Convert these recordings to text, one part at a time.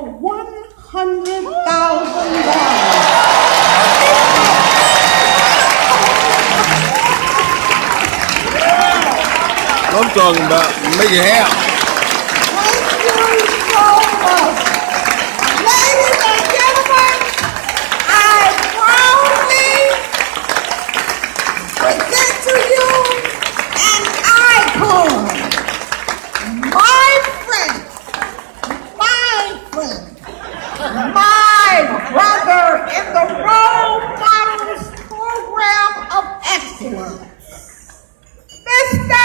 for $100,000. I'm talking about make it happen. Thank you so much. Ladies and gentlemen, I proudly present to you an icon. My friend, my brother in the Role Models Program of Excellence, Mr.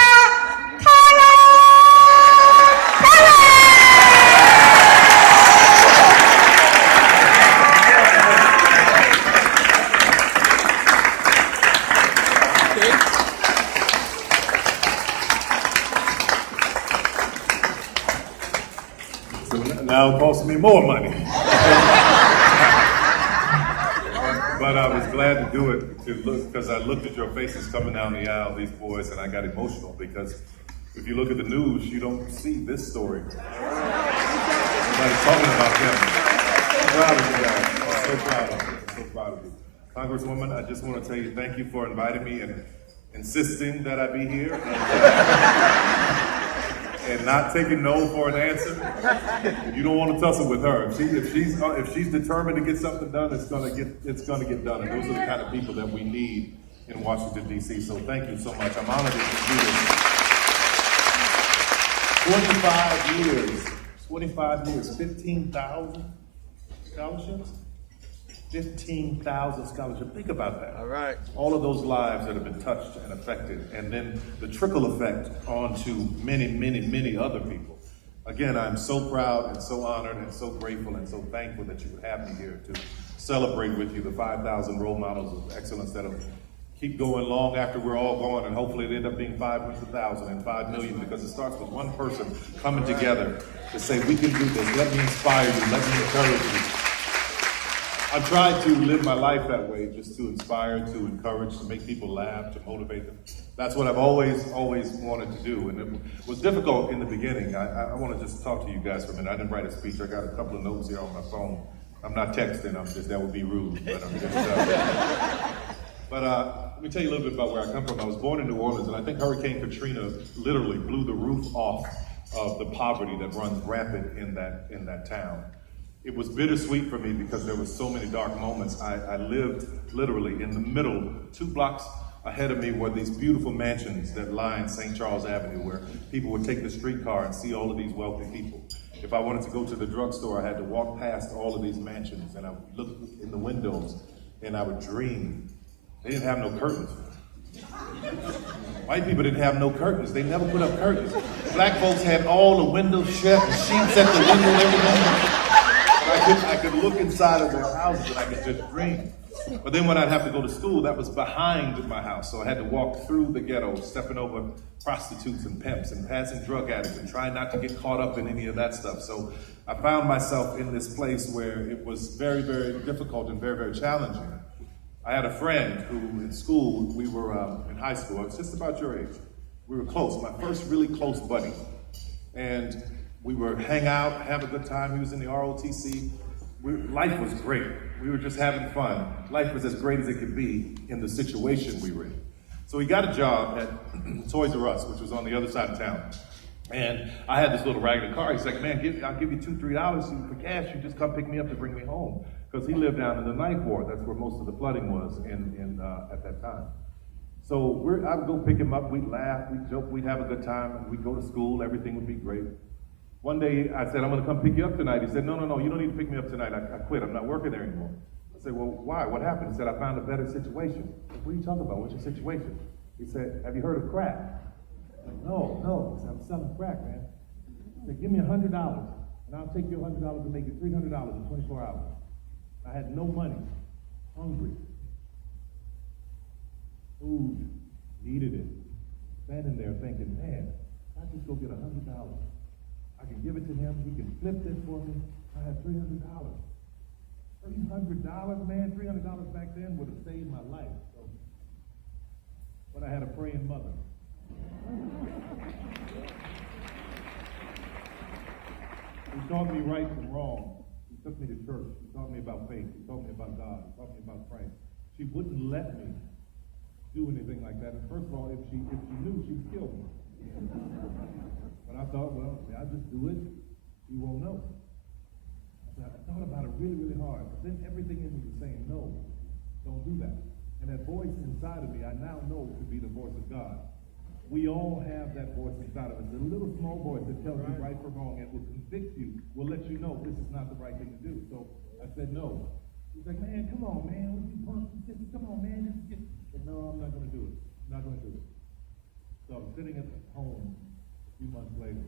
Now it costs me more money. But I was glad to do it because I looked at your faces coming down the aisle, these boys, and I got emotional because if you look at the news, you don't see this story. Nobody's talking about them. I'm proud of you guys. I'm so proud of you. So proud of you. Congresswoman, I just want to tell you thank you for inviting me and insisting that I be here. And not taking no for an answer. You don't want to tussle with her. If she's determined to get something done, it's gonna get done. And those are the kind of people that we need in Washington, D.C. So thank you so much. I'm honored to do this. 25 years, 15,000 scholarships. 15,000 scholarships. Think about that. All right. All of those lives that have been touched and affected, and then the trickle effect onto many, many, many other people. Again, I'm so proud and so honored and so grateful and so thankful that you would have me here to celebrate with you the 5,000 role models of excellence that'll keep going long after we're all gone, and hopefully it end up being 500,000 and 5 million, because it starts with one person coming together to say, we can do this. Let me inspire you. Let me encourage you. I tried to live my life that way, just to inspire, to encourage, to make people laugh, to motivate them. That's what I've always wanted to do. And it was difficult in the beginning. I want to just talk to you guys for a minute. I didn't write a speech. I got a couple of notes here on my phone. I'm not texting. That would be rude. But I'm just, let me tell you a little bit about where I come from. I was born in New Orleans, and I think Hurricane Katrina literally blew the roof off of the poverty that runs rampant in that town. It was bittersweet for me because there were so many dark moments. I lived literally in the middle. 2 blocks ahead of me were these beautiful mansions that line St. Charles Avenue, where people would take the streetcar and see all of these wealthy people. If I wanted to go to the drugstore, I had to walk past all of these mansions, and I would look in the windows and I would dream. They didn't have no curtains. White people didn't have no curtains. They never put up curtains. Black folks had all the windows shut and sheets at the window and everything. I could look inside of their houses and I could just dream. But then when I'd have to go to school, that was behind my house. So I had to walk through the ghetto, stepping over prostitutes and pimps and passing drug addicts and trying not to get caught up in any of that stuff. So I found myself in this place where it was very, very difficult and very, very challenging. I had a friend who in school, we were in high school, I was just about your age. We were close, my first really close buddy. And we would hang out, have a good time. He was in the ROTC. Life was great. We were just having fun. Life was as great as it could be in the situation we were in. So he got a job at Toys R Us, which was on the other side of town. And I had this little raggedy car. He's like, man, I'll give you $2, $3 for cash. You just come pick me up to bring me home. Because he lived down in the Ninth Ward. That's where most of the flooding was at that time. So I would go pick him up. We'd laugh, we'd joke, we'd have a good time. And we'd go to school. Everything would be great. One day I said, I'm going to come pick you up tonight. He said, no, you don't need to pick me up tonight. I quit. I'm not working there anymore. I said, well, why? What happened? He said, I found a better situation. I said, what are you talking about? What's your situation? He said, have you heard of crack? I said, no. I said, I'm selling crack, man. He said, give me $100, and I'll take your $100 and make it $300 in 24 hours. I had no money, hungry, food, needed it. Standing there thinking, man, I just go get $100. I can give it to him, he can flip this for me. I have $300. $300, man, $300 back then would have saved my life. So, but I had a praying mother. Who taught me right from wrong. took me to church. She taught me about faith. She taught me about God. She taught me about Christ. She wouldn't let me do anything like that. And first of all, if she knew, she'd kill me. But I thought, well, I just do it. She won't know. I thought about it really, really hard. But then everything in me was saying, no, don't do that. And that voice inside of me, I now know to be the voice of God. We all have that voice inside of us, a little small voice that tells you right from wrong and will convict you, will let you know this is not the right thing to do. So I said no. He's like, man, come on, man. What are you punk? Come on, man. I said, no, I'm not going to do it. I'm not going to do it. So I'm sitting at home a few months later.